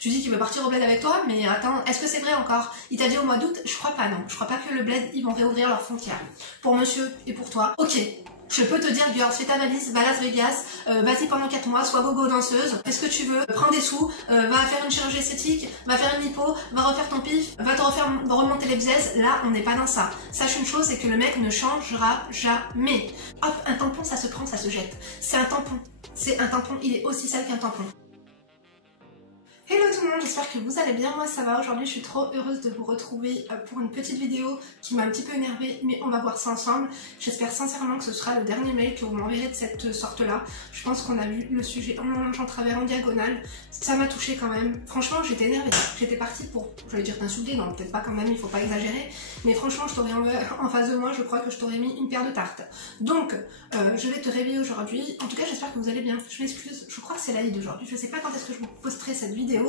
Tu dis qu'il veut partir au bled avec toi, mais attends, est-ce que c'est vrai encore? Il t'a dit au mois d'août? Je crois pas, non. Je crois pas que le bled, ils vont réouvrir leurs frontières. Pour monsieur et pour toi. Ok. Je peux te dire, girls, fais ta valise, va à Las Vegas, vas-y pendant 4 mois, sois gogo danseuse, fais ce que tu veux, prends des sous, va faire une chirurgie esthétique, va faire une lipo, va refaire ton pif, va te refaire remonter les bzaises. Là, on n'est pas dans ça. Sache une chose, c'est que le mec ne changera jamais. Hop, un tampon, ça se prend, ça se jette. C'est un tampon. C'est un tampon, il est aussi sale qu'un tampon. Hello tout le monde, j'espère que vous allez bien, moi ça va. Aujourd'hui je suis trop heureuse de vous retrouver pour une petite vidéo qui m'a un petit peu énervée, mais on va voir ça ensemble. J'espère sincèrement que ce sera le dernier mail que vous m'enverrez de cette sorte-là. Je pense qu'on a vu le sujet en travers, en diagonale. Ça m'a touchée quand même. Franchement j'étais énervée, j'étais partie pour, j'allais dire t'insulter, non peut-être pas quand même, il faut pas exagérer. Mais franchement je t'aurais en face de moi, je crois que je t'aurais mis une paire de tartes. Donc je vais te réveiller aujourd'hui. En tout cas j'espère que vous allez bien. Je m'excuse, je crois que c'est l'Aïd aujourd'hui. Je sais pas quand est-ce que je vous posterai cette vidéo.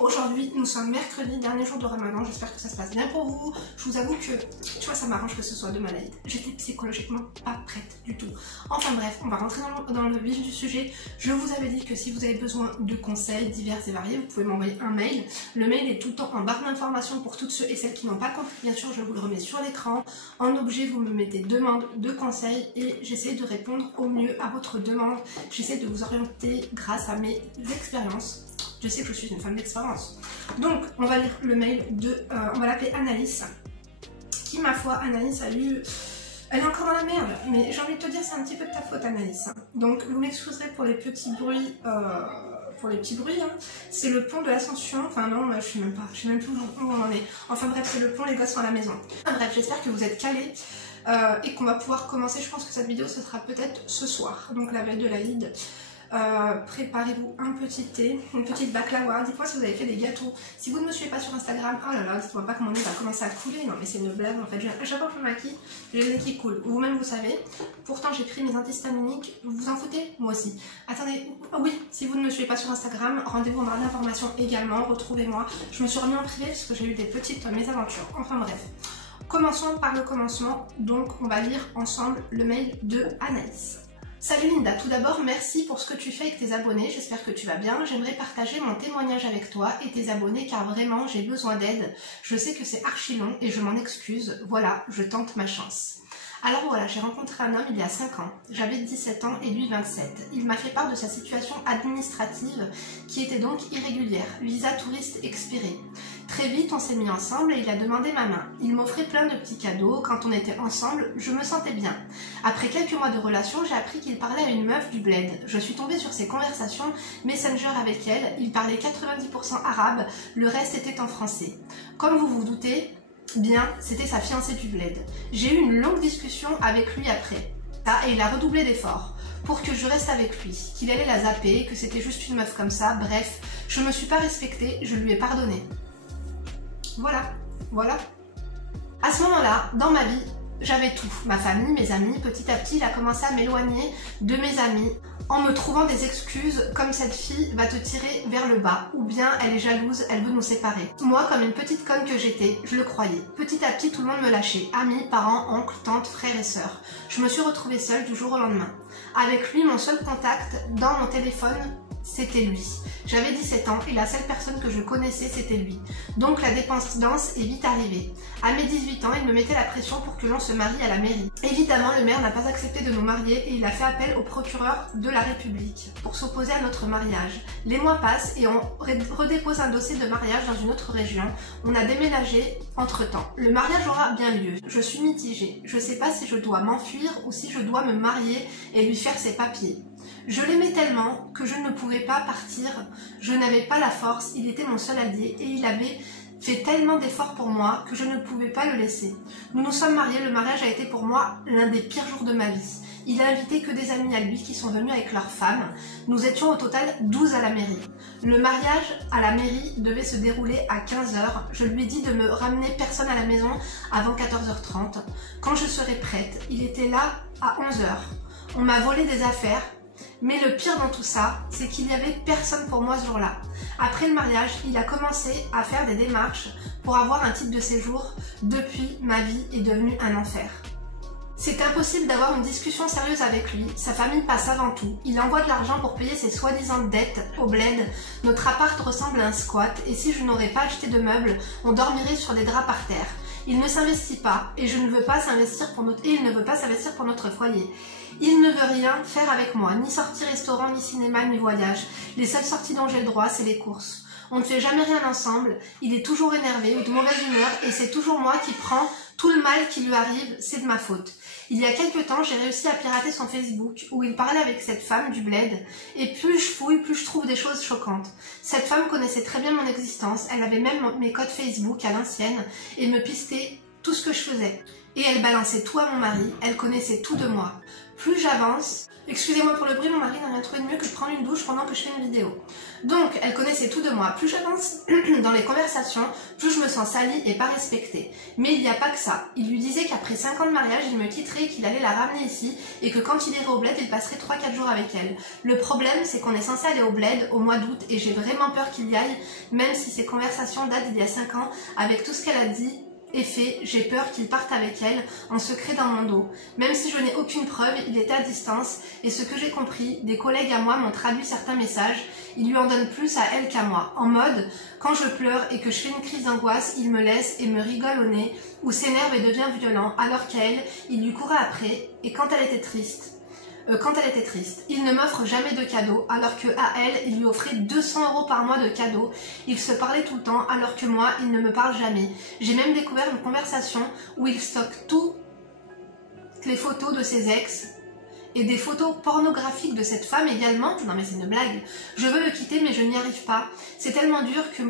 Aujourd'hui, nous sommes mercredi, dernier jour de Ramadan. J'espère que ça se passe bien pour vous. Je vous avoue que, tu vois, ça m'arrange que ce soit demain l'Aïd. J'étais psychologiquement pas prête du tout. Enfin bref, on va rentrer dans le vif du sujet. Je vous avais dit que si vous avez besoin de conseils divers et variés, vous pouvez m'envoyer un mail. Le mail est tout le temps en barre d'informations pour toutes ceux et celles qui n'ont pas compris. Bien sûr, je vous le remets sur l'écran. En objet, vous me mettez demande de conseils et j'essaie de répondre au mieux à votre demande. J'essaie de vous orienter grâce à mes expériences. Je sais que je suis une femme d'expérience. Donc, on va lire le mail de... on va l'appeler Anaïs. Qui, ma foi, Anaïs a lu... Elle est encore dans la merde. Mais j'ai envie de te dire, c'est un petit peu de ta faute, Anaïs. Donc, vous m'excuserez pour les petits bruits... hein. C'est le pont de l'Ascension. Enfin, non, je sais même plus où on en est. Enfin, bref, c'est le pont, les gosses sont à la maison. Enfin, bref, j'espère que vous êtes calés. Et qu'on va pouvoir commencer. Je pense que cette vidéo, ce sera peut-être ce soir. Donc, la veille de l'Aïd. Préparez-vous un petit thé, une petite baklawa. Dites-moi si vous avez fait des gâteaux. Si vous ne me suivez pas sur Instagram, oh là là, dites-moi pas comment on va commencer à couler. Non mais c'est une blague en fait. À chaque fois que je me maquille, j'ai le nez qui coule. Vous-même vous savez. Pourtant j'ai pris mes antihistaminiques. Vous vous en foutez? Moi aussi. Attendez, oui, si vous ne me suivez pas sur Instagram, rendez-vous en barre d'informations également. Retrouvez-moi. Je me suis remis en privé parce que j'ai eu des petites mésaventures. Enfin bref. Commençons par le commencement. Donc on va lire ensemble le mail de Anaïs. Salut Linda, tout d'abord merci pour ce que tu fais avec tes abonnés, j'espère que tu vas bien. J'aimerais partager mon témoignage avec toi et tes abonnés car vraiment j'ai besoin d'aide. Je sais que c'est archi long et je m'en excuse, voilà, je tente ma chance. Alors voilà, j'ai rencontré un homme il y a 5 ans, j'avais 17 ans et lui 27. Il m'a fait part de sa situation administrative qui était donc irrégulière, visa touriste expiré. Très vite, on s'est mis ensemble et il a demandé ma main. Il m'offrait plein de petits cadeaux. Quand on était ensemble, je me sentais bien. Après quelques mois de relation, j'ai appris qu'il parlait à une meuf du bled. Je suis tombée sur ses conversations Messenger avec elle. Il parlait 90% arabe, le reste était en français. Comme vous vous doutez, bien, c'était sa fiancée du bled. J'ai eu une longue discussion avec lui après. Et il a redoublé d'efforts pour que je reste avec lui, qu'il allait la zapper, que c'était juste une meuf comme ça. Bref, je me suis pas respectée, je lui ai pardonné. Voilà. À ce moment-là, dans ma vie, j'avais tout. Ma famille, mes amis. Petit à petit, il a commencé à m'éloigner de mes amis en me trouvant des excuses comme cette fille va te tirer vers le bas ou bien elle est jalouse, elle veut nous séparer. Moi, comme une petite conne que j'étais, je le croyais. Petit à petit, tout le monde me lâchait. Amis, parents, oncles, tantes, frères et sœurs. Je me suis retrouvée seule du jour au lendemain. Avec lui, mon seul contact dans mon téléphone, c'était lui. J'avais 17 ans et la seule personne que je connaissais c'était lui. Donc la dépendance est vite arrivée. À mes 18 ans, il me mettait la pression pour que l'on se marie à la mairie. Évidemment, le maire n'a pas accepté de nous marier et il a fait appel au procureur de la République pour s'opposer à notre mariage. Les mois passent et on redépose un dossier de mariage dans une autre région. On a déménagé entre-temps. Le mariage aura bien lieu. Je suis mitigée. Je ne sais pas si je dois m'enfuir ou si je dois me marier et lui faire ses papiers. Je l'aimais tellement que je ne pouvais pas partir, je n'avais pas la force, il était mon seul allié et il avait fait tellement d'efforts pour moi que je ne pouvais pas le laisser. Nous nous sommes mariés, le mariage a été pour moi l'un des pires jours de ma vie. Il a invité que des amis à lui qui sont venus avec leurs femmes. Nous étions au total 12 à la mairie. Le mariage à la mairie devait se dérouler à 15 h. Je lui ai dit de me ramener personne à la maison avant 14 h 30. Quand je serai prête, il était là à 11 h. On m'a volé des affaires. Mais le pire dans tout ça, c'est qu'il n'y avait personne pour moi ce jour-là. Après le mariage, il a commencé à faire des démarches pour avoir un titre de séjour. Depuis, ma vie est devenue un enfer. C'est impossible d'avoir une discussion sérieuse avec lui, sa famille passe avant tout, il envoie de l'argent pour payer ses soi-disant dettes au bled, notre appart ressemble à un squat et si je n'aurais pas acheté de meubles, on dormirait sur des draps par terre. Il ne s'investit pas et il ne veut pas s'investir pour notre foyer. Il ne veut rien faire avec moi, ni sortie restaurant, ni cinéma, ni voyage. Les seules sorties dont j'ai le droit, c'est les courses. On ne fait jamais rien ensemble, il est toujours énervé ou de mauvaise humeur et c'est toujours moi qui prends tout le mal qui lui arrive, c'est de ma faute. Il y a quelques temps, j'ai réussi à pirater son Facebook où il parlait avec cette femme du bled et plus je fouille, plus je trouve des choses choquantes. Cette femme connaissait très bien mon existence, elle avait même mes codes Facebook à l'ancienne et me pistait tout ce que je faisais. Et elle balançait tout à mon mari, elle connaissait tout de moi. Plus j'avance... Excusez-moi pour le bruit, mon mari n'a rien trouvé de mieux que de prendre une douche pendant que je fais une vidéo. Donc, elle connaissait tout de moi. Plus j'avance dans les conversations, plus je me sens salie et pas respectée. Mais il n'y a pas que ça. Il lui disait qu'après 5 ans de mariage, il me quitterait, qu'il allait la ramener ici, et que quand il irait au bled, il passerait 3-4 jours avec elle. Le problème, c'est qu'on est censé aller au bled au mois d'août, et j'ai vraiment peur qu'il y aille, même si ces conversations datent d'il y a 5 ans, avec tout ce qu'elle a dit, et fait, j'ai peur qu'il parte avec elle, en secret dans mon dos. Même si je n'ai aucune preuve, il était à distance, et ce que j'ai compris, des collègues à moi m'ont traduit certains messages, il lui en donne plus à elle qu'à moi. En mode, quand je pleure et que je fais une crise d'angoisse, il me laisse et me rigole au nez, ou s'énerve et devient violent, alors qu'elle, il lui courait après, et quand elle était triste, il ne m'offre jamais de cadeaux, alors que à elle, il lui offrait 200 € par mois de cadeaux. Il se parlait tout le temps, alors que moi, il ne me parle jamais. J'ai même découvert une conversation où il stocke toutes les photos de ses ex et des photos pornographiques de cette femme également. Non mais c'est une blague. Je veux le quitter, mais je n'y arrive pas. C'est tellement dur que...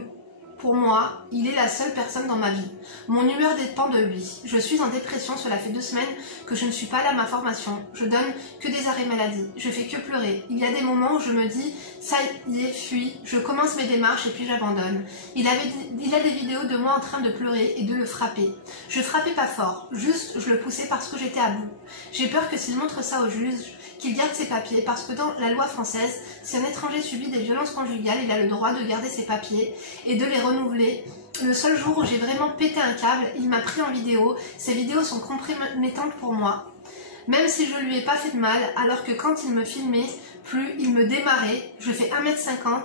Pour moi, il est la seule personne dans ma vie. Mon humeur dépend de lui. Je suis en dépression, cela fait 2 semaines que je ne suis pas allée à ma formation. Je donne que des arrêts maladie. Je fais que pleurer. Il y a des moments où je me dis, ça y est, fuis. Je commence mes démarches et puis j'abandonne. Il a des vidéos de moi en train de pleurer et de le frapper. Je frappais pas fort, juste je le poussais parce que j'étais à bout. J'ai peur que s'il montre ça au juge, qu'il garde ses papiers, parce que dans la loi française, si un étranger subit des violences conjugales, il a le droit de garder ses papiers et de les renouveler. Le seul jour où j'ai vraiment pété un câble, il m'a pris en vidéo. Ces vidéos sont compromettantes pour moi. Même si je lui ai pas fait de mal, alors que quand il me filmait, plus il me démarrait. Je fais 1m50,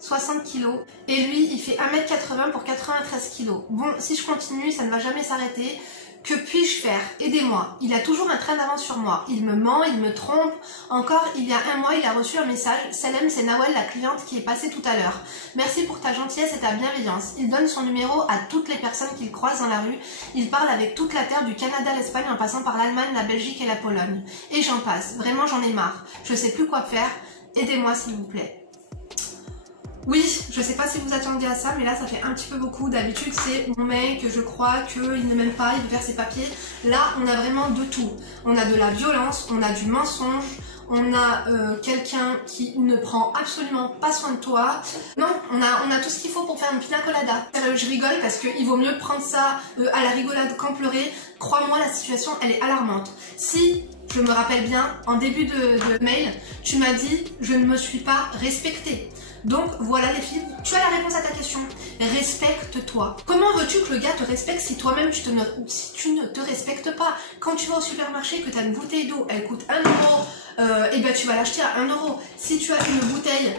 60 kg, et lui, il fait 1m80 pour 93 kg. Bon, si je continue, ça ne va jamais s'arrêter. Que puis-je faire? Aidez-moi. Il a toujours un train d'avance sur moi. Il me ment, il me trompe. Encore, il y a 1 mois, il a reçu un message. Salem, c'est Nawel, la cliente qui est passée tout à l'heure. Merci pour ta gentillesse et ta bienveillance. Il donne son numéro à toutes les personnes qu'il croise dans la rue. Il parle avec toute la terre, du Canada à l'Espagne, en passant par l'Allemagne, la Belgique et la Pologne. Et j'en passe. Vraiment, j'en ai marre. Je sais plus quoi faire. Aidez-moi, s'il vous plaît. Oui, je sais pas si vous attendiez à ça, mais là ça fait un petit peu beaucoup. D'habitude c'est mon mec, je crois qu'il ne m'aime pas, il veut faire ses papiers. Là on a vraiment de tout. On a de la violence, on a du mensonge, on a quelqu'un qui ne prend absolument pas soin de toi. Non, on a tout ce qu'il faut pour faire une pina colada. Je rigole parce qu'il vaut mieux prendre ça à la rigolade qu'en pleurer. Crois-moi, la situation elle est alarmante. Si... Je me rappelle bien, en début de mail, tu m'as dit « je ne me suis pas respectée ». Donc voilà les filles, tu as la réponse à ta question. Respecte-toi. Comment veux-tu que le gars te respecte si toi-même tu ne te respectes pas? Quand tu vas au supermarché et que tu as une bouteille d'eau, elle coûte 1 €, et ben tu vas l'acheter à 1 €. Si tu as une bouteille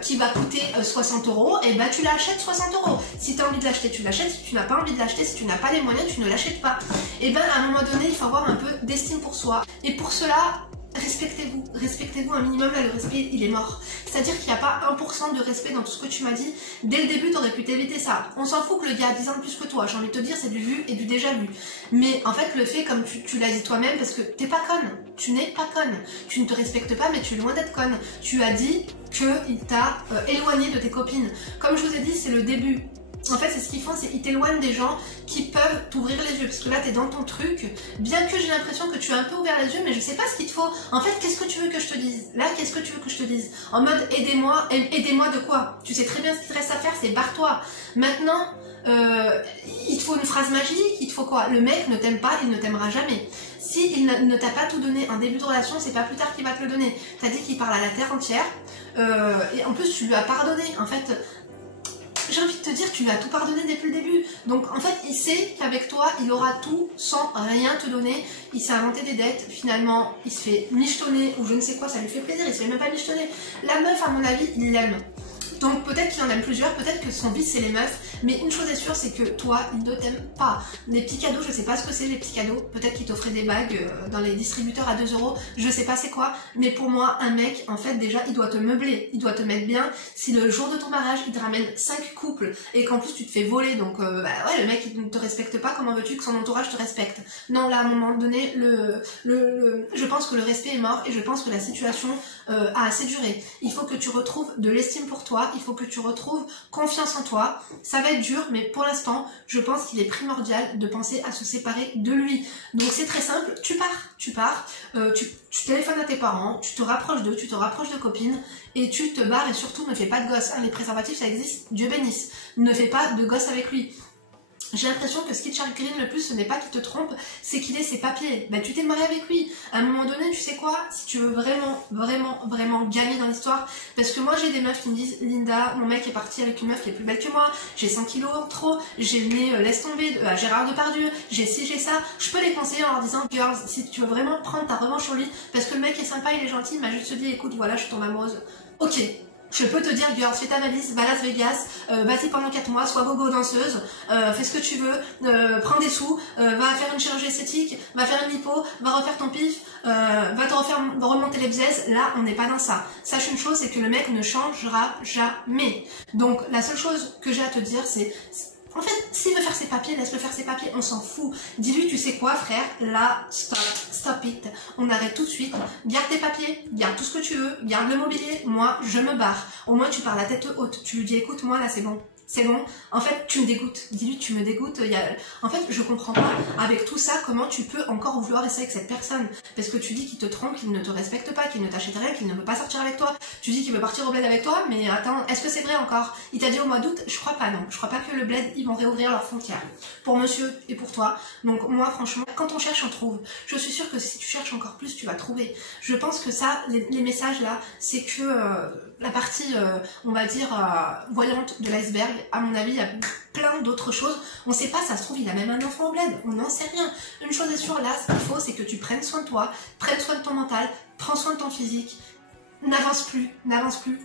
qui va coûter 60 €, et ben tu l'achètes 60 €. Si tu as envie de l'acheter, tu l'achètes. Si tu n'as pas envie de l'acheter, si tu n'as pas les moyens, tu ne l'achètes pas. Et ben à un moment donné, il faut avoir un peu d'estime pour soi. Et pour cela, respectez-vous. Respectez-vous un minimum. Là, le respect, il est mort. C'est-à-dire qu'il n'y a pas 1% de respect dans tout ce que tu m'as dit. Dès le début, tu aurais pu t'éviter ça. On s'en fout que le gars a 10 ans de plus que toi. J'ai envie de te dire, c'est du vu et du déjà vu. Mais en fait, le fait, comme tu l'as dit toi-même, parce que t'es pas conne. Tu n'es pas conne. Tu ne te respectes pas, mais tu es loin d'être conne. Tu as dit qu'il t'a éloigné de tes copines. Comme je vous ai dit, c'est le début. En fait, c'est ce qu'ils font, c'est qu'ils t'éloignent des gens qui peuvent t'ouvrir les yeux. Parce que là, t'es dans ton truc. Bien que j'ai l'impression que tu as un peu ouvert les yeux, mais je sais pas ce qu'il te faut. En fait, qu'est-ce que tu veux que je te dise? Là, qu'est-ce que tu veux que je te dise? En mode, aidez-moi. Aidez-moi de quoi? Tu sais très bien ce qu'il te reste à faire, c'est barre-toi. Maintenant, il te faut une phrase magique, il te faut quoi? Le mec ne t'aime pas, il ne t'aimera jamais. Si il ne t'a pas tout donné en début de relation, c'est pas plus tard qu'il va te le donner. T'as dit qu'il parle à la terre entière. Et en plus, tu lui as pardonné. En fait... j'ai envie de te dire, tu lui as tout pardonné depuis le début. Donc en fait, il sait qu'avec toi, il aura tout sans rien te donner. Il s'est inventé des dettes, finalement, il se fait michetonner ou je ne sais quoi, ça lui fait plaisir, il se fait même pas michetonner. La meuf, à mon avis, il l'aime. Donc peut-être qu'il en aime plusieurs, peut-être que son vice c'est les meufs, mais une chose est sûre, c'est que toi, il ne t'aime pas. Les petits cadeaux, je sais pas ce que c'est les petits cadeaux, peut-être qu'il t'offrait des bagues dans les distributeurs à 2 €, je sais pas c'est quoi, mais pour moi, un mec, en fait, déjà, il doit te meubler, il doit te mettre bien. Si le jour de ton mariage, il te ramène 5 couples et qu'en plus tu te fais voler, donc bah ouais, le mec il ne te respecte pas, comment veux-tu que son entourage te respecte? Non, là, à un moment donné, je pense que le respect est mort et je pense que la situation a assez duré. Il faut que tu retrouves de l'estime pour toi, il faut que tu retrouves confiance en toi. Ça va être dur, mais pour l'instant, je pense qu'il est primordial de penser à se séparer de lui. Donc c'est très simple, tu pars, tu téléphones à tes parents, tu te rapproches d'eux, tu te rapproches de copines, et tu te barres et surtout ne fais pas de gosse. Les préservatifs ça existe, Dieu bénisse. Ne fais pas de gosse avec lui. J'ai l'impression que ce qui te chagrine le plus, ce n'est pas qu'il te trompe, c'est qu'il ait ses papiers. Bah, tu t'es marié avec lui. À un moment donné, tu sais quoi? Si tu veux vraiment gagner dans l'histoire, parce que moi j'ai des meufs qui me disent, Linda, mon mec est parti avec une meuf qui est plus belle que moi, j'ai 100 kilos en trop, j'ai le nez laisse tomber à Gérard Depardieu, j'ai ci, j'ai ça. Je peux les conseiller en leur disant, girls, si tu veux vraiment prendre ta revanche sur lui, parce que le mec est sympa, il est gentil, il m'a juste dit, écoute, voilà, je tombe amoureuse. Ok. Je peux te dire, girls, fais ta valise, va à Las Vegas, vas-y pendant 4 mois, sois gogo danseuse, fais ce que tu veux, prends des sous, va faire une chirurgie esthétique, va faire une lipo, va refaire ton pif, va te refaire remonter les bzaises. Là, on n'est pas dans ça. Sache une chose, c'est que le mec ne changera jamais. Donc, la seule chose que j'ai à te dire, c'est... En fait, s'il veut faire ses papiers, laisse-le faire ses papiers, on s'en fout. Dis-lui, tu sais quoi, frère, là, stop it. On arrête tout de suite. Garde tes papiers, garde tout ce que tu veux, garde le mobilier. Moi, je me barre. Au moins, tu parles la tête haute. Tu lui dis, écoute, moi, là, c'est bon. C'est bon. En fait, tu me dégoûtes. Dis-lui, tu me dégoûtes. En fait, je comprends pas, avec tout ça, comment tu peux encore vouloir rester avec cette personne. Parce que tu dis qu'il te trompe, qu'il ne te respecte pas, qu'il ne t'achète rien, qu'il ne veut pas sortir avec toi. Tu dis qu'il veut partir au bled avec toi, mais attends, est-ce que c'est vrai encore? Il t'a dit au mois d'août? Je crois pas, non. Je crois pas que le bled, ils vont réouvrir leurs frontières. Pour monsieur et pour toi. Donc moi, franchement, quand on cherche, on trouve. Je suis sûre que si tu cherches encore plus, tu vas trouver. Je pense que ça, les messages là, c'est que la partie, on va dire, voyante de l'iceberg. À mon avis, il y a plein d'autres choses. On sait pas, ça se trouve, il a même un enfant au bled. On n'en sait rien. Une chose est sûre, là, ce qu'il faut, c'est que tu prennes soin de toi, prennes soin de ton mental, prends soin de ton physique. N'avance plus,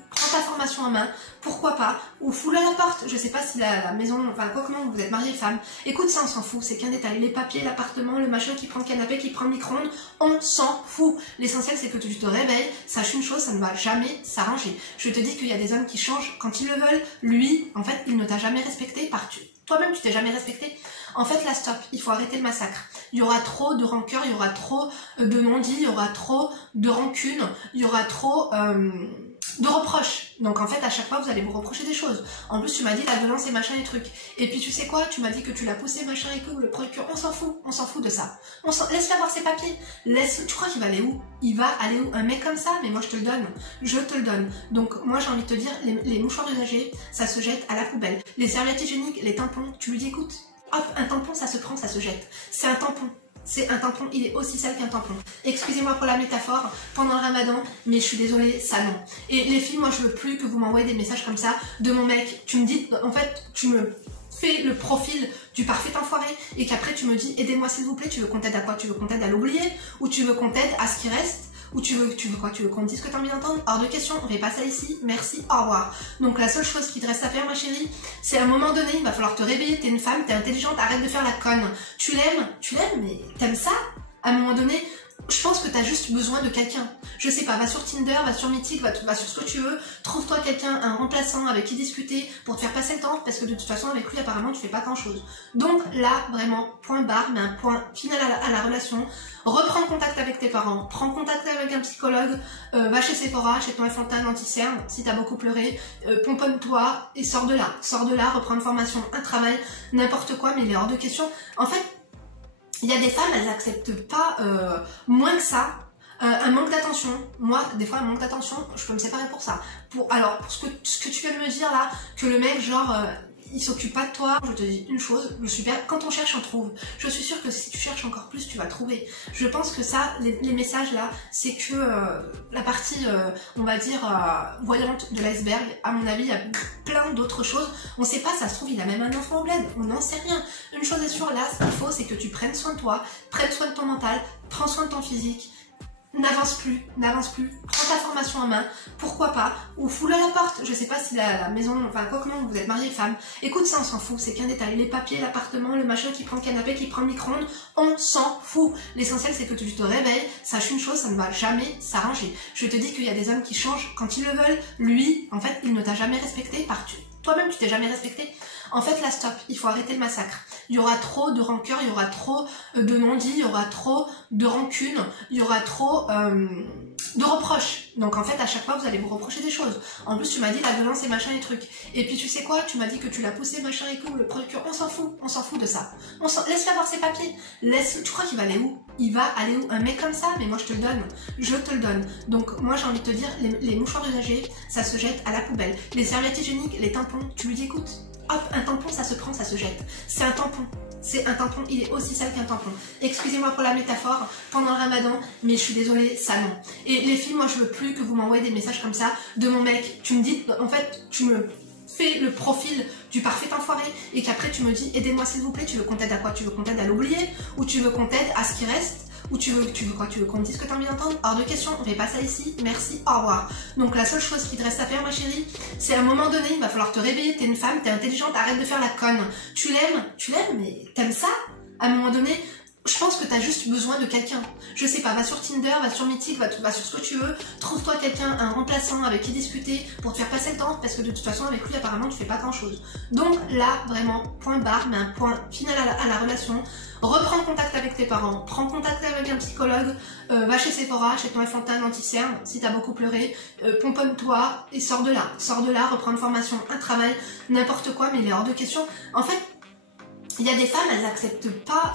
prends ta formation en main, pourquoi pas, ou foule à la porte, je sais pas si la maison, enfin quoi, comment vous êtes marié femme, écoute ça on s'en fout, c'est qu'un détail, les papiers, l'appartement, le machin qui prend le canapé, qui prend le micro-ondes, on s'en fout, l'essentiel c'est que tu te réveilles, sache une chose, ça ne va jamais s'arranger, je te dis qu'il y a des hommes qui changent quand ils le veulent, lui, en fait, il ne t'a jamais respecté, toi-même tu t'es jamais respecté. En fait, là, stop, il faut arrêter le massacre. Il y aura trop de rancœur, il y aura trop de non-dits, il y aura trop de rancune, il y aura trop de reproches. Donc en fait, à chaque fois, vous allez vous reprocher des choses. En plus, tu m'as dit la violence et machin et trucs. Et puis tu sais quoi, tu m'as dit que tu l'as poussé, machin et tout, le procureur, on s'en fout de ça. Laisse-le avoir ses papiers. Tu crois qu'il va aller où? Il va aller où? Un mec comme ça? Mais moi, je te le donne. Donc moi, j'ai envie de te dire, les mouchoirs usagés, ça se jette à la poubelle. Les serviettes hygiéniques, les tampons, tu lui dis, écoute, hop, un tampon, ça se prend, ça se jette. C'est un tampon. C'est un tampon, il est aussi sale qu'un tampon. Excusez-moi pour la métaphore, pendant le ramadan, mais je suis désolée, ça non. Et les filles, moi je veux plus que vous m'envoyez des messages comme ça de mon mec. Tu me dis, en fait, tu me fais le profil du parfait enfoiré et qu'après tu me dis, aidez-moi s'il vous plaît, tu veux qu'on t'aide à quoi? Tu veux qu'on t'aide à l'oublier? Ou tu veux qu'on t'aide à ce qui reste? Ou tu veux quoi? Tu veux qu'on te dise ce que t'as envie d'entendre? Hors de question, on fait pas ça ici, merci, au revoir. Donc la seule chose qui te reste à faire, ma chérie, c'est à un moment donné, il va falloir te réveiller, t'es une femme, t'es intelligente, arrête de faire la conne. Tu l'aimes, mais t'aimes ça? À un moment donné, je pense que t'as juste besoin de quelqu'un. Je sais pas, va sur Tinder, va sur Mythique, va sur ce que tu veux, trouve-toi quelqu'un, un remplaçant avec qui discuter pour te faire passer le temps, parce que de toute façon avec lui apparemment tu fais pas grand chose. Donc là, vraiment, point barre, mais un point final à la relation. Reprends contact avec tes parents, prends contact avec un psychologue, va chez Sephora, chez ton Effontaine anti-cerne, si t'as beaucoup pleuré, pomponne-toi et sors de là, reprends une formation, un travail, n'importe quoi, mais il est hors de question. En fait, il y a des femmes, elles acceptent pas moins que ça, un manque d'attention. Moi, des fois, un manque d'attention, je peux me séparer pour ça. Alors, pour ce que tu viens de me dire là, que le mec, genre, il s'occupe pas de toi. Je te dis une chose, quand on cherche on trouve. Je suis sûre que si tu cherches encore plus tu vas trouver. Je pense que ça, les messages là, c'est que la partie on va dire voyante de l'iceberg. À mon avis il y a plein d'autres choses. On sait pas, ça se trouve il a même un enfant au bled, on n'en sait rien. Une chose est sûre, là ce qu'il faut c'est que tu prennes soin de toi, prennes soin de ton mental, prends soin de ton physique. N'avance plus, prends ta formation en main, pourquoi pas, ou foule à la porte, je sais pas si la maison, enfin quoi que non, vous êtes marié femme, écoute ça on s'en fout, c'est qu'un détail, les papiers, l'appartement, le machin qui prend le canapé, qui prend le micro-ondes, on s'en fout, l'essentiel c'est que tu te réveilles, sache une chose, ça ne va jamais s'arranger, je te dis qu'il y a des hommes qui changent quand ils le veulent, lui, en fait, il ne t'a jamais respecté, toi-même tu t'es jamais respecté. En fait, là, stop, il faut arrêter le massacre. Il y aura trop de rancœur, il y aura trop de non-dits, il y aura trop de rancune, il y aura trop de reproches. Donc en fait, à chaque fois, vous allez vous reprocher des choses. En plus, tu m'as dit la violence et machin et trucs. Et puis tu sais quoi, tu m'as dit que tu l'as poussé, machin et tout, le procureur, on s'en fout de ça. Laisse-le avoir ses papiers. Tu crois qu'il va aller où? Il va aller où? Un mec comme ça? Mais moi, je te le donne. Donc moi, j'ai envie de te dire, les mouchoirs usagés, ça se jette à la poubelle. Les serviettes hygiéniques, les tampons, tu lui dis écoute. Hop, un tampon, ça se prend, ça se jette. C'est un tampon. C'est un tampon, il est aussi sale qu'un tampon. Excusez-moi pour la métaphore, pendant le ramadan, mais je suis désolée, ça non. Et les filles, moi je veux plus que vous m'envoyez des messages comme ça de mon mec. Tu me dis, en fait, tu me fais le profil du parfait enfoiré et qu'après tu me dis, aidez-moi s'il vous plaît, tu veux qu'on t'aide à quoi? Tu veux qu'on t'aide à l'oublier? Ou tu veux qu'on t'aide à ce qui reste? Ou tu veux quoi? Tu veux qu'on me dise ce que t'as envie d'entendre? Hors de question, on fait pas ça ici, merci, au revoir. Donc la seule chose qui te reste à faire ma chérie, c'est à un moment donné, il va falloir te réveiller, t'es une femme, t'es intelligente, arrête de faire la conne. Tu l'aimes, mais t'aimes ça? À un moment donné, je pense que t'as juste besoin de quelqu'un. Je sais pas, va sur Tinder, va sur Mythique, va sur ce que tu veux, trouve-toi quelqu'un, un remplaçant avec qui discuter pour te faire passer le temps, parce que de toute façon avec lui apparemment tu fais pas grand chose. Donc là, vraiment, point barre, mais un point final à la relation. Reprends contact avec tes parents, prends contact avec un psychologue, va chez Sephora, chez ton Fontaine anti-cerne, si t'as beaucoup pleuré, pomponne-toi et sors de là, reprends une formation, un travail, n'importe quoi, mais il est hors de question. En fait, il y a des femmes, elles n'acceptent pas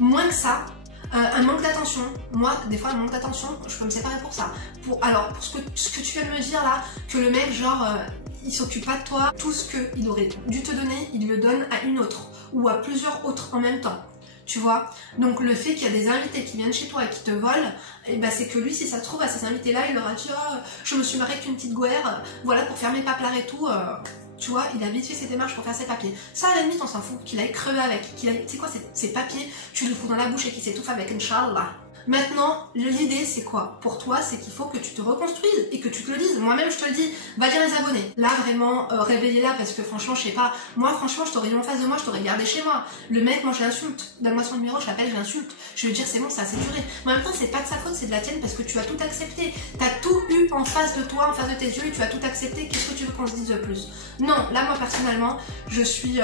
moins que ça, un manque d'attention. Moi, des fois, un manque d'attention, je peux me séparer pour ça. Pour ce que tu viens de me dire là, que le mec, genre, il s'occupe pas de toi, tout ce qu'il aurait dû te donner, il le donne à une autre, ou à plusieurs autres en même temps. Tu vois, donc le fait qu'il y a des invités qui viennent chez toi et qui te volent, et ben c'est que lui, si ça se trouve, à ces invités-là, il leur a dit oh, je me suis mariée avec une petite gouère, voilà pour faire mes paplards et tout. Tu vois, il a vite fait ses démarches pour faire ses papiers. Ça, à la limite, on s'en fout. Qu'il aille crever avec. Tu sais quoi, ses papiers, tu le fous dans la bouche et qu'il s'étouffe avec une charle là. Maintenant, l'idée c'est quoi? Pour toi, c'est qu'il faut que tu te reconstruises et que tu te le dises. Moi-même, je te le dis, va dire les abonnés. Là, vraiment, réveillez-la parce que franchement, je sais pas. Moi, franchement, je t'aurais eu en face de moi, je t'aurais gardé chez moi. Le mec, moi, je l'insulte. Donne-moi son numéro, je l'appelle, je l'insulte. Je veux dire, c'est bon, ça a assez duré. Mais en même temps, c'est pas de sa faute, c'est de la tienne parce que tu as tout accepté. T'as tout eu en face de toi, en face de tes yeux et tu as tout accepté. Qu'est-ce que tu veux qu'on se dise de plus? Non, là, moi, personnellement, je suis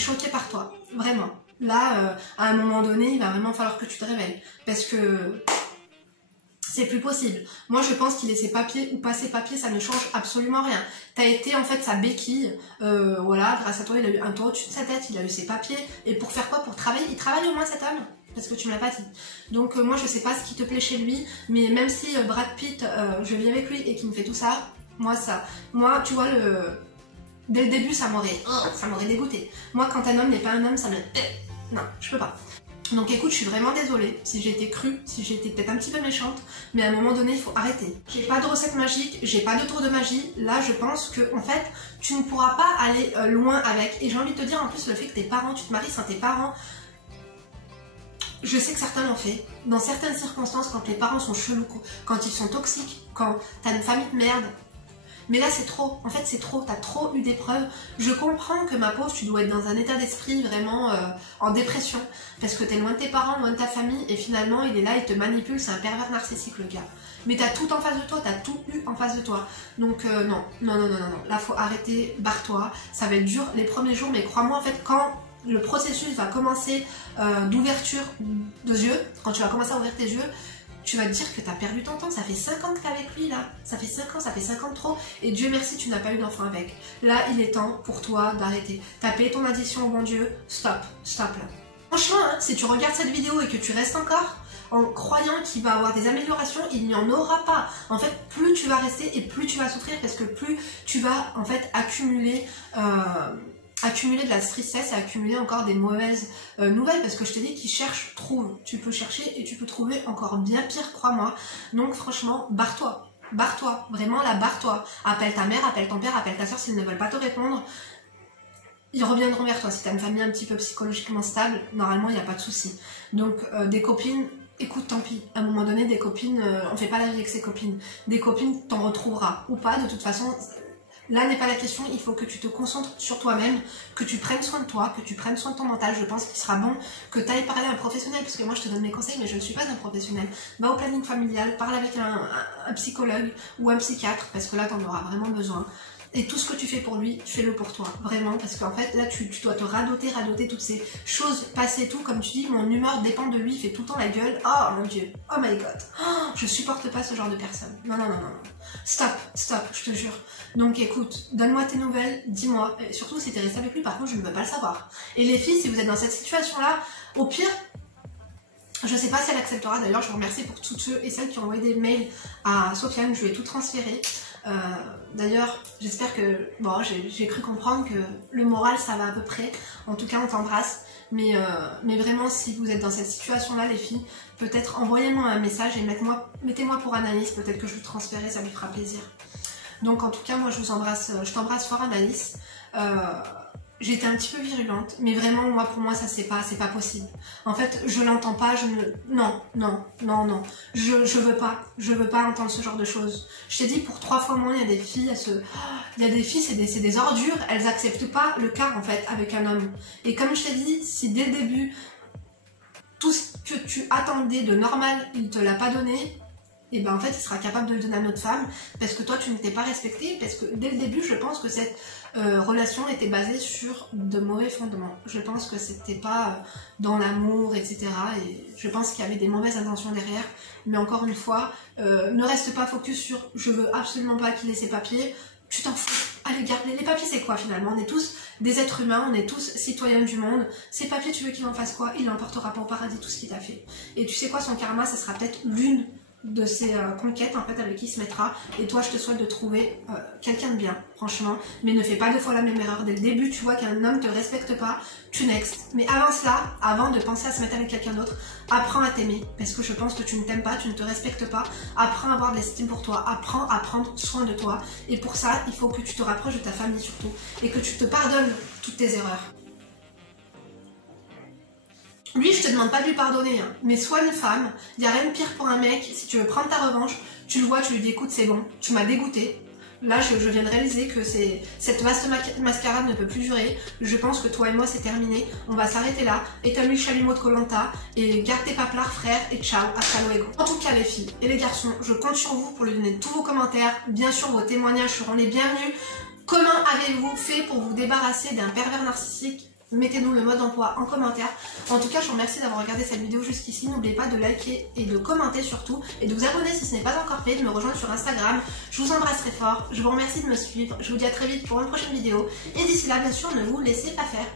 choquée par toi. Vraiment. Là, à un moment donné, il va vraiment falloir que tu te réveilles. Parce que c'est plus possible. Moi, je pense qu'il ait ses papiers ou pas ses papiers, ça ne change absolument rien. T'as été, en fait, sa béquille. Voilà, grâce à toi, il a eu un toit au-dessus de sa tête, il a eu ses papiers. Et pour faire quoi? Pour travailler. Il travaille au moins, cet homme? Parce que tu me l'as pas dit. Donc, moi, je sais pas ce qui te plaît chez lui. Mais même si Brad Pitt, je vis avec lui et qu'il me fait tout ça, moi, tu vois, dès le début, ça m'aurait dégoûté. Moi, quand un homme n'est pas un homme, ça me... Non, je peux pas. Donc écoute, je suis vraiment désolée si j'ai été crue, si j'ai été peut-être un petit peu méchante, mais à un moment donné, il faut arrêter. J'ai pas de recette magique, j'ai pas de tour de magie. Là, je pense que, en fait, tu ne pourras pas aller loin avec. Et j'ai envie de te dire, en plus, le fait que tes parents, tu te maries sans tes parents, je sais que certains l'ont fait. Dans certaines circonstances, quand les parents sont chelous, quand ils sont toxiques, quand t'as une famille de merde, mais là c'est trop, en fait c'est trop, t'as trop eu d'épreuves. Je comprends que ma pauvre, tu dois être dans un état d'esprit vraiment en dépression, parce que t'es loin de tes parents, loin de ta famille, et finalement il est là, il te manipule, c'est un pervers narcissique le gars. Mais t'as tout en face de toi, t'as tout eu en face de toi. Donc non, là faut arrêter, barre-toi, ça va être dur les premiers jours, mais crois-moi en fait quand le processus va commencer d'ouverture de yeux, quand tu vas commencer à ouvrir tes yeux, tu vas te dire que tu as perdu ton temps, ça fait 5 ans que tu es avec lui là, ça fait 5 ans, ça fait 5 ans de trop, et Dieu merci tu n'as pas eu d'enfant avec. Là il est temps pour toi d'arrêter, t'as payé ton addition au bon Dieu, stop là. Franchement, hein, si tu regardes cette vidéo et que tu restes encore, en croyant qu'il va avoir des améliorations, il n'y en aura pas. En fait, plus tu vas rester et plus tu vas souffrir, parce que plus tu vas en fait accumuler de la tristesse et accumuler encore des mauvaises nouvelles, parce que je t'ai dit qu'ils cherchent, trouvent. Tu peux chercher et tu peux trouver encore bien pire, crois-moi. Donc franchement, barre-toi. Barre-toi, vraiment là, barre-toi. Appelle ta mère, appelle ton père, appelle ta soeur s'ils ne veulent pas te répondre. Ils reviendront vers toi. Si tu as une famille un petit peu psychologiquement stable, normalement il n'y a pas de souci. Donc des copines, écoute, tant pis. À un moment donné, des copines, on fait pas la vie avec ses copines. Des copines, t'en retrouveras ou pas. De toute façon, là n'est pas la question. Il faut que tu te concentres sur toi-même, que tu prennes soin de toi, que tu prennes soin de ton mental. Je pense qu'il sera bon que tu ailles parler à un professionnel, parce que moi je te donne mes conseils, mais je ne suis pas un professionnel. Va au planning familial, parle avec un psychologue ou un psychiatre, parce que là tu en auras vraiment besoin. Et tout ce que tu fais pour lui, fais-le pour toi, vraiment, parce qu'en fait, là, tu dois te radoter toutes ces choses passées, tout, comme tu dis, mon humeur dépend de lui, il fait tout le temps la gueule, oh mon dieu, oh my god, oh, je supporte pas ce genre de personne, non, non, non, non, stop, stop, je te jure. Donc écoute, donne-moi tes nouvelles, dis-moi, et surtout si t'es resté avec lui, par contre, je ne veux pas le savoir. Et les filles, si vous êtes dans cette situation-là, au pire, je sais pas si elle acceptera, d'ailleurs, je vous remercie pour tous ceux et celles qui ont envoyé des mails à Sofiane, je lui ai tout transféré. D'ailleurs, j'espère que, bon, j'ai cru comprendre que le moral ça va à peu près, en tout cas on t'embrasse, mais vraiment si vous êtes dans cette situation là les filles, peut-être envoyez-moi un message et mettez-moi pour Anaïs, peut-être que je vous transférerai, ça lui fera plaisir. Donc en tout cas moi je vous embrasse, je t'embrasse fort Anaïs. J'ai été un petit peu virulente, mais vraiment, pour moi, ça c'est pas possible. En fait, je l'entends pas, non, je veux pas entendre ce genre de choses. Je t'ai dit, pour 3 fois moins, il y a des filles, c'est des ordures, elles acceptent pas le cas, en fait, avec un homme. Et comme je t'ai dit, si dès le début, tout ce que tu attendais de normal, il te l'a pas donné, et ben en fait, il sera capable de le donner à notre femme, parce que toi, tu ne t'es pas respecté, parce que dès le début, je pense que cette relation était basée sur de mauvais fondements. Je pense que c'était pas dans l'amour, etc. Et je pense qu'il y avait des mauvaises intentions derrière. Mais encore une fois, ne reste pas focus sur « je veux absolument pas qu'il ait ses papiers ». Tu t'en fous. Allez, garde-les. Les papiers, c'est quoi finalement? On est tous des êtres humains, on est tous citoyens du monde. Ces papiers, tu veux qu'il en fasse quoi? Il n'emportera pas au paradis tout ce qu'il t'a fait. Et tu sais quoi, son karma, ça sera peut-être l'une de ses conquêtes en fait avec qui il se mettra, et toi je te souhaite de trouver quelqu'un de bien franchement, mais ne fais pas 2 fois la même erreur. Dès le début tu vois qu'un homme te respecte pas, tu next. Mais avant cela, avant de penser à se mettre avec quelqu'un d'autre, apprends à t'aimer, parce que je pense que tu ne t'aimes pas, tu ne te respectes pas. Apprends à avoir de l'estime pour toi, apprends à prendre soin de toi, et pour ça il faut que tu te rapproches de ta famille surtout, et que tu te pardonnes toutes tes erreurs. Lui, je te demande pas de lui pardonner, hein, mais sois une femme, il n'y a rien de pire pour un mec, si tu veux prendre ta revanche, tu le vois, tu lui dis écoute c'est bon, tu m'as dégoûté, là je viens de réaliser que cette vaste mascarade ne peut plus durer, je pense que toi et moi c'est terminé, on va s'arrêter là, éteins-lui le chalumeau de Koh Lanta, et garde tes paplards frère, et ciao, hasta luego. En tout cas les filles et les garçons, je compte sur vous pour lui donner tous vos commentaires, bien sûr vos témoignages seront les bienvenus. Comment avez-vous fait pour vous débarrasser d'un pervers narcissique? Mettez-nous le mode d'emploi en commentaire. En tout cas, je vous remercie d'avoir regardé cette vidéo jusqu'ici. N'oubliez pas de liker et de commenter surtout. Et de vous abonner si ce n'est pas encore fait, de me rejoindre sur Instagram. Je vous embrasse très fort. Je vous remercie de me suivre. Je vous dis à très vite pour une prochaine vidéo. Et d'ici là, bien sûr, ne vous laissez pas faire.